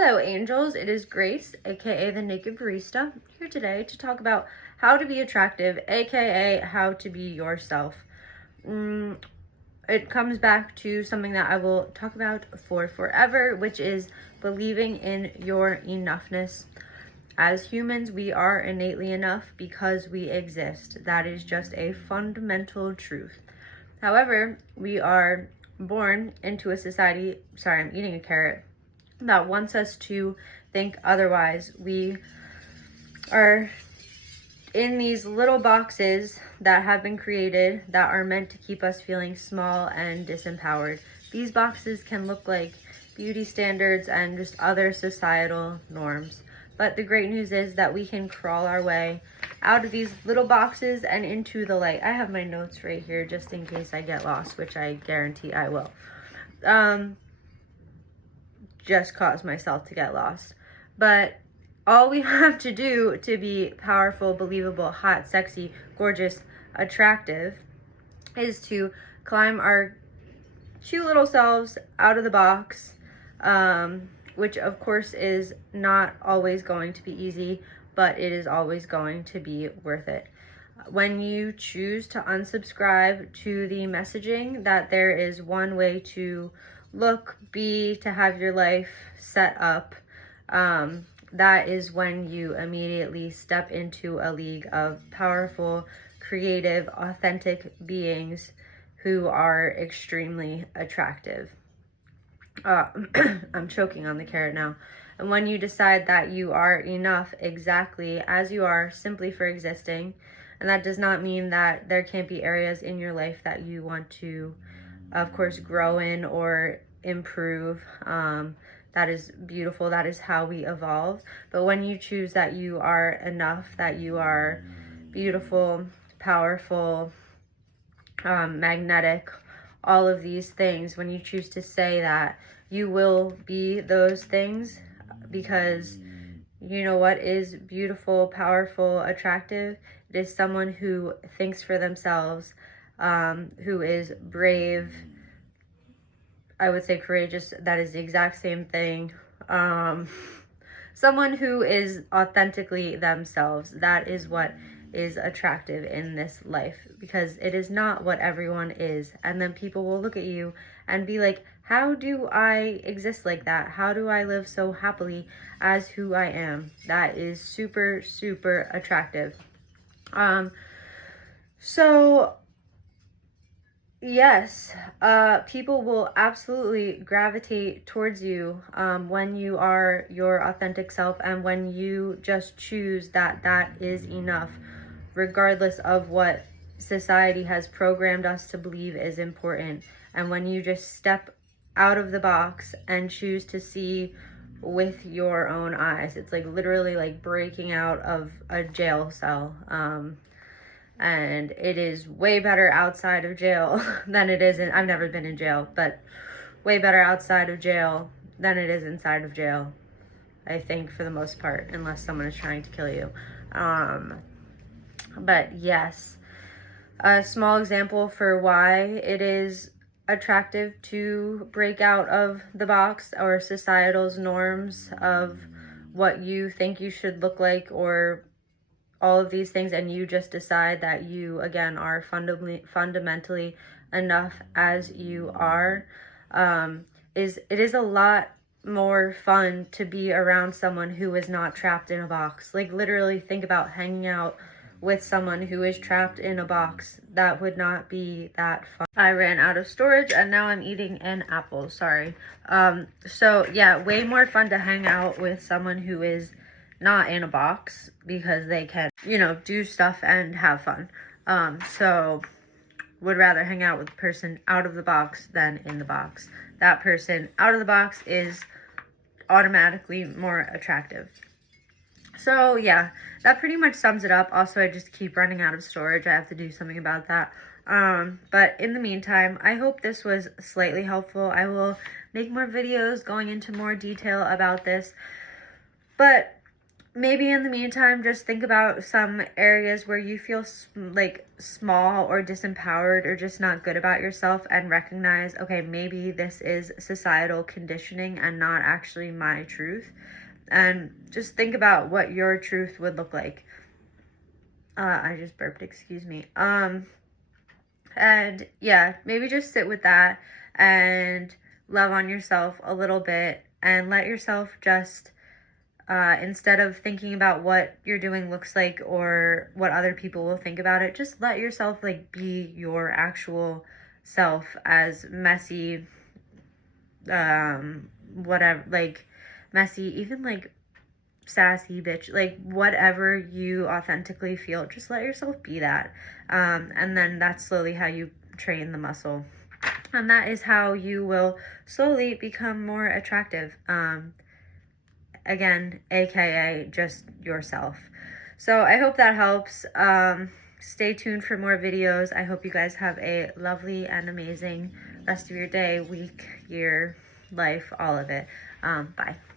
Hello, angels. It is Grace, aka the Naked Barista, here today to talk about how to be attractive, aka how to be yourself. It comes back to something that I will talk about for forever, which is believing in your enoughness. As humans, we are innately enough because we exist. That is just a fundamental truth. However, we are born into a society, sorry, I'm eating a carrot, that wants us to think otherwise. We are in these little boxes that have been created that are meant to keep us feeling small and disempowered. These boxes can look like beauty standards and just other societal norms. But the great news is that we can crawl our way out of these little boxes and into the light. I have my notes right here just in case I get lost, which I guarantee I will. Just cause myself to get lost. But all we have to do to be powerful, believable, hot, sexy, gorgeous, attractive is to climb our cute little selves out of the box, which of course is not always going to be easy, but it is always going to be worth it. When you choose to unsubscribe to the messaging that there is one way to look, be, to have your life set up, that is when you immediately step into a league of powerful, creative, authentic beings who are extremely attractive. I'm choking on the carrot now. And when you decide that you are enough exactly as you are, simply for existing, and that does not mean that there can't be areas in your life that you want to, of course, grow in or improve. That is beautiful. That is how we evolve. But when you choose that you are enough, that you are beautiful, powerful, magnetic, all of these things, when you choose to say that, you will be those things, because you know what is beautiful, powerful, attractive? It is someone who thinks for themselves, who is brave, I would say courageous, that is the exact same thing. Someone who is authentically themselves, that is what is attractive in this life, because it is not what everyone is. And then people will look at you and be like, how do I exist like that? How do I live so happily as who I am? That is super, super attractive. So yes, people will absolutely gravitate towards you when you are your authentic self, and when you just choose that that is enough, regardless of what society has programmed us to believe is important. And when you just step out of the box and choose to see with your own eyes, it's like literally like breaking out of a jail cell. And it is way better outside of jail than it is in, I've never been in jail, but way better outside of jail than it is inside of jail, I think, for the most part, unless someone is trying to kill you. But yes, a small example for why it is attractive to break out of the box or societal's norms of what you think you should look like, or all of these things, and you just decide that you, again, are fundamentally enough as you are, it is a lot more fun to be around someone who is not trapped in a box. Like, literally think about hanging out with someone who is trapped in a box. That would not be that fun. I ran out of storage and now I'm eating an apple, sorry. So yeah, way more fun to hang out with someone who is not in a box, because they can, you know, do stuff and have fun. So would rather hang out with a person out of the box than in the box. That person out of the box is automatically more attractive. So yeah, that pretty much sums it up. Also, I just keep running out of storage. I have to do something about that. But in the meantime, I hope this was slightly helpful. I will make more videos going into more detail about this. But maybe in the meantime, just think about some areas where you feel like small or disempowered or just not good about yourself, and recognize, okay, maybe this is societal conditioning and not actually my truth. And just think about what your truth would look like. I just burped, excuse me. And yeah, maybe just sit with that and love on yourself a little bit, and let yourself just, instead of thinking about what you're doing looks like or what other people will think about it, just let yourself like be your actual self, as messy, whatever, like messy, even like sassy bitch, like whatever you authentically feel, just let yourself be that. And then that's slowly how you train the muscle. And that is how you will slowly become more attractive. Again, aka just yourself. So I hope that helps. Stay tuned for more videos. I hope you guys have a lovely and amazing rest of your day, week, year, life, all of it. Bye.